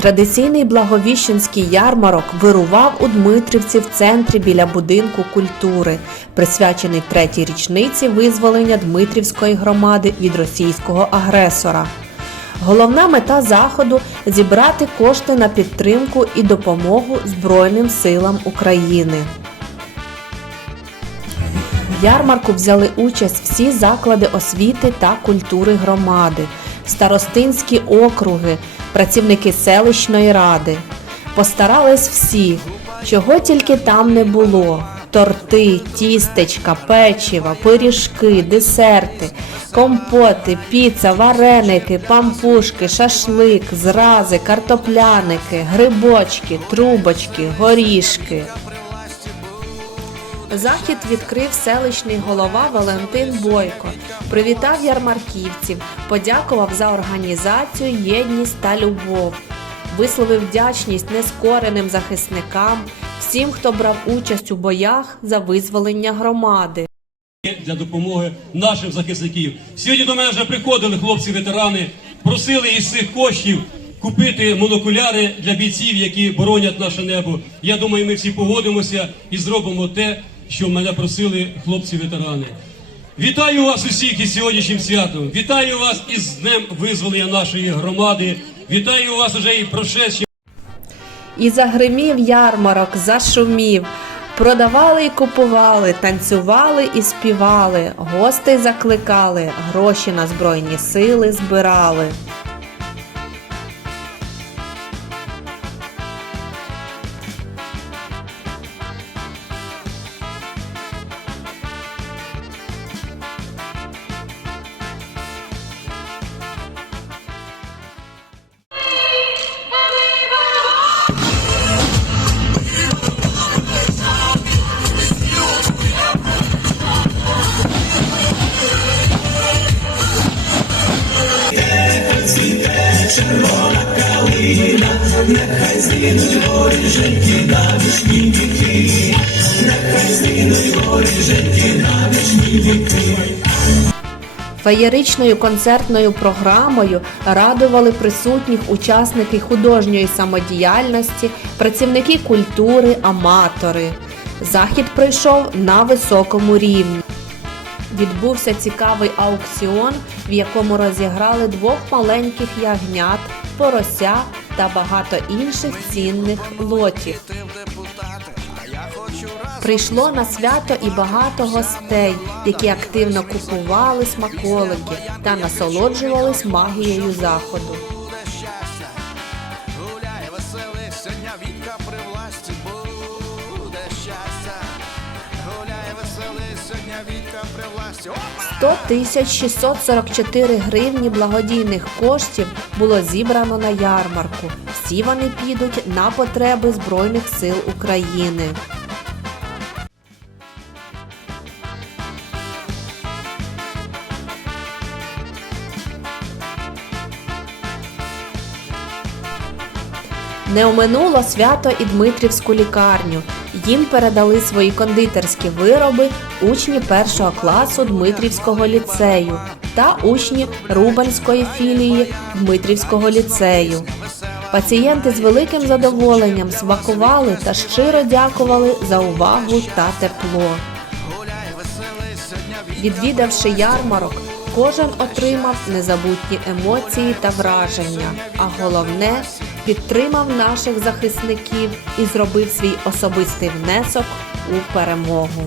Традиційний благовіщенський ярмарок вирував у Дмитрівці в центрі біля будинку культури, присвячений третій річниці визволення Дмитрівської громади від російського агресора. Головна мета заходу зібрати кошти на підтримку і допомогу Збройним силам України. В ярмарку взяли участь всі заклади освіти та культури громади, старостинські округи, працівники селищної ради. Постарались всі, чого тільки там не було: торти, тістечка, печива, пиріжки, десерти, компоти, піца, вареники, пампушки, шашлик, зрази, картопляники, грибочки, трубочки, горішки. Захід відкрив селищний голова Валентин Бойко. Привітав ярмарківців, подякував за організацію, єдність та любов. Висловив вдячність нескореним захисникам, всім, хто брав участь у боях за визволення громади. для допомоги нашим захисників. Сьогодні до мене вже приходили хлопці-ветерани, просили із цих коштів купити монокуляри для бійців, які боронять наше небо. Я думаю, ми всі погодимося і зробимо те, що мене просили хлопці-ветерани. Вітаю вас усіх із сьогоднішнім святом. Вітаю вас із Днем визволення нашої громади. Вітаю вас уже і прошедшим. І загримів ярмарок, зашумів. Продавали і купували, танцювали і співали, гостей закликали, гроші на збройні сили збирали. Феєричною концертною програмою радували присутніх учасники художньої самодіяльності, працівники культури, аматори. Захід пройшов на високому рівні. Відбувся цікавий аукціон, в якому розіграли двох маленьких ягнят, порося та багато інших цінних лотів. Прийшло на свято і багато гостей, які активно купували смаколики та насолоджувались магією заходу. 100 тисяч 644 гривні благодійних коштів було зібрано на ярмарку. Всі вони підуть на потреби Збройних сил України. Не оминуло свято і Дмитрівську лікарню. Їм передали свої кондитерські вироби учні першого класу Дмитрівського ліцею та учні Рубанської філії Дмитрівського ліцею. Пацієнти з великим задоволенням смакували та щиро дякували за увагу та тепло. Відвідавши ярмарок, кожен отримав незабутні емоції та враження, а головне підтримав наших захисників і зробив свій особистий внесок у перемогу.